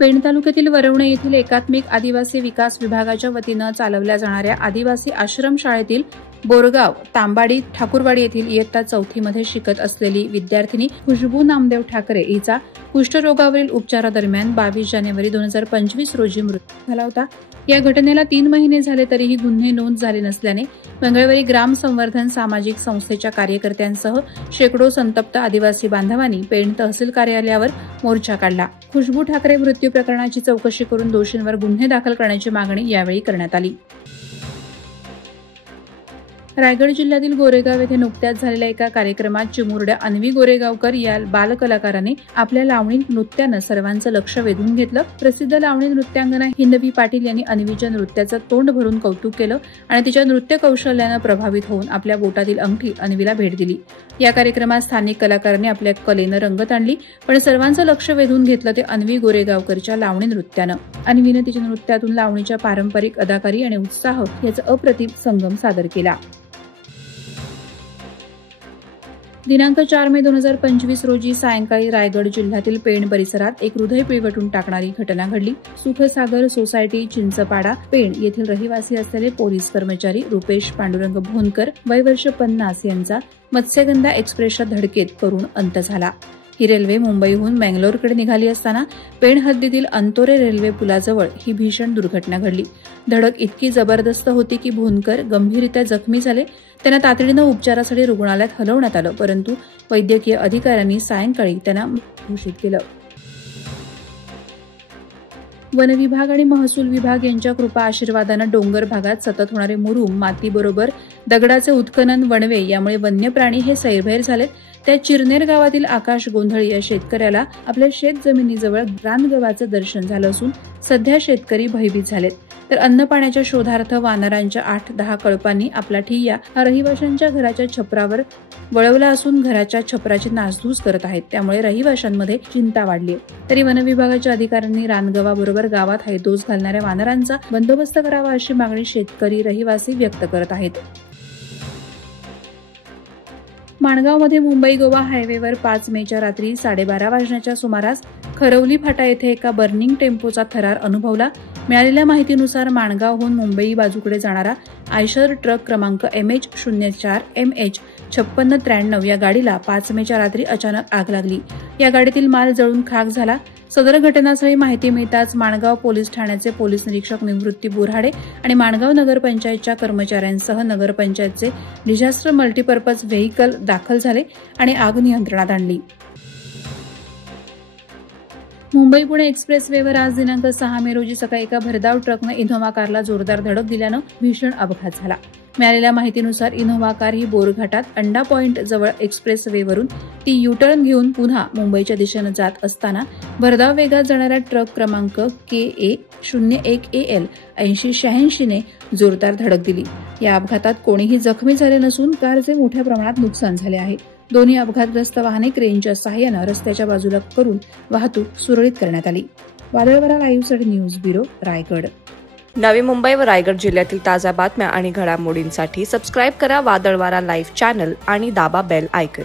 पेण तालुक्यातील वरवणे येथील एकात्मिक आदिवासी विकास विभागाच्या वतीनं चालवल्या जाणाऱ्या आदिवासी आश्रम शाळेतील बोरगाव, तांबाडी, ठाकूरवाडी येथील इयत्ता 4थी मध्ये शिकत असलेली विद्यार्थिनी खुशबू नामदेव ठाकरे हिचा कुष्ठरोगावरील उपचारादरम्यान 22 जानेवारी 2025 रोजी मृत्यू झाला होता। या घटनेला 3 महिने झाले तरीही गुन्हे नोंद झाले नसल्याने मंगळवारी ग्राम संवर्धन सामाजिक संस्थेच्या कार्यकर्त्यांसह शेकडो संतप्त आदिवासी बांधवांनी पेण तहसील कार्यालयावर मोर्चा काढला। खुशबू ठाकरे मृत्यू प्रकरणाची चौकशी करून दोषींवर गुन्हे दाखल करण्याची मागणी यावेळी करण्यात आली। रायगड जिल्ह्यातील गोरेगाव येथे नुकत्याच झालेल्या एका कार्यक्रमात चिमुरड्या अन्वी गोरेगावकर या बालकलाकाराने आपल्या लावणी नृत्यानं सर्वांचं लक्ष वेधून घेतलं। प्रसिद्ध लावणी नृत्यांगना हिंदवी पाटील यांनी अन्वीच्या नृत्याचं तोंड भरून कौतुक केलं आणि तिच्या नृत्य कौशल्यानं प्रभावित होऊन आपल्या बोटातील अंगठी अन्वीला भेट दिली। या कार्यक्रमात स्थानिक कलाकारांनी आपल्या कलेनं रंगत आणली, पण सर्वांचं लक्ष वेधून घेतलं ते अन्वी गोरेगावकरच्या लावणी नृत्यानं। अन्वीनं तिच्या नृत्यातून लावणीच्या पारंपरिक अदाकारी आणि उत्साह याचा अप्रतिम संगम सादर केला। दिनांक 4 मे 2025 रोजी सायंकाळी रायगड जिल्ह्यातील पेण परिसरात एक हृदय पिळवटून टाकणारी घटना घडली। सुखसागर सोसायटी चिंचपाडा पेण येथील रहिवासी असलेले पोलीस कर्मचारी रुपेश पांडुरंग भोनकर वय वर्ष 50 यांचा मत्स्यगंधा एक्सप्रेसच्या धडकेत करून अंत झाला। ही रेल्वे मुंबईहून मंगलोरकडे निघाली असताना पेण हद्दीतील अंतोरे रेल्वे पुलाजवळ ही भीषण दुर्घटना घडली। धडक इतकी जबरदस्त होती की भोनकर गंभीररित्या जखमी झाले। त्यांना तातडीनं उपचारासाठी रुग्णालयात हलवण्यात आलं, परंतु वैद्यकीय अधिकाऱ्यांनी सायंकाळी त्यांना घोषित केलं। वन विभाग आणि महसूल विभाग यांच्या कृपा आशीर्वादानं डोंगर भागात सतत होणारे मुरुम मातीबरोबर दगडाचे उत्खनन वणवे यामुळे वन्य प्राणी हे सैरभैर झालेत। त्या चिरनेर गावातील आकाश गोंधळी या शेतकऱ्याला आपल्या शेत जमिनीजवळ रानगव्याचं दर्शन झालं असून सध्या शेतकरी भयभीत झालेत। तर अन्न पाण्याच्या शोधार्थ वानरांच्या 8-10 कळपांनी आपला ठिय्या हा रहिवाशांच्या घराच्या छपरावर वळवला असून घराच्या छपराची नासधूस करत आहेत। त्यामुळे रहिवाशांमध्ये चिंता वाढली आहे। तरी वन विभागाच्या अधिकाऱ्यांनी रानगव्याबरोबर गावात हैदोस घालणाऱ्या वानरांचा बंदोबस्त करावा अशी मागणी शेतकरी रहिवासी व्यक्त करत आहेत। माणगावमध्ये मुंबई गोवा हायवेवर 5 मेच्या रात्री 12:30 वाजण्याच्या सुमारास खरवली फाटा येथे एका बर्निंग टेम्पोचा थरार अनुभवला। मिळालेल्या माहितीनुसार माणगावहून मुंबई बाजूकडे जाणारा आयशर ट्रक क्रमांक MH04 MH5693 या गाडीला 5 मेच्या रात्री अचानक आग लागली। या गाडीतील माल जळून खाक झाला। सदर घटनास्थळी माहिती मिळताच माणगाव पोलीस ठाण्याचे पोलीस निरीक्षक निवृत्ती बोराडे आणि माणगाव नगरपंचायतच्या कर्मचाऱ्यांसह नगरपंचायतचे डिझास्टर मल्टीपर्पज व्हेइकल दाखल झाले आणि आग नियंत्रणात आणली। मुंबई पुणे एक्सप्रेसवेवर आज दिनांक 6 मे रोजी सकाळी एका भरधाव ट्रकनं इनोव्हा कारला जोरदार धडक दिल्यानं भीषण अपघात झाला। मिळालेल्या माहितीनुसार इनोव्हा कार ही बोरघाटात अंडा पॉइंट जवळ एक्सप्रेसवेवरून ती युटर्न घेऊन पुन्हा मुंबईच्या दिशेनं जात असताना भरधाव वेगात जाणाऱ्या ट्रक क्रमांक KA01AL 8086 ने जोरदार धडक दिली। या अपघातात कोणीही जखमी झाले नसून कारचे मोठ्या प्रमाणात नुकसान झाले आहे। दोन्ही अपघातग्रस्त वाहने क्रेनच्या सहाय्यानं रस्त्याच्या बाजूला करून वाहतूक सुरळीत करण्यात आली। वादळवारा लाईव्हसाठी न्यूज ब्युरो रायगड। नवी मुंबई व रायगड जिल्ह्यातील ताज्या बातम्या आणि घडामोडींसाठी सबस्क्राईब करा वादळवारा लाईव्ह चॅनल आणि दाबा बेल आयकॉन।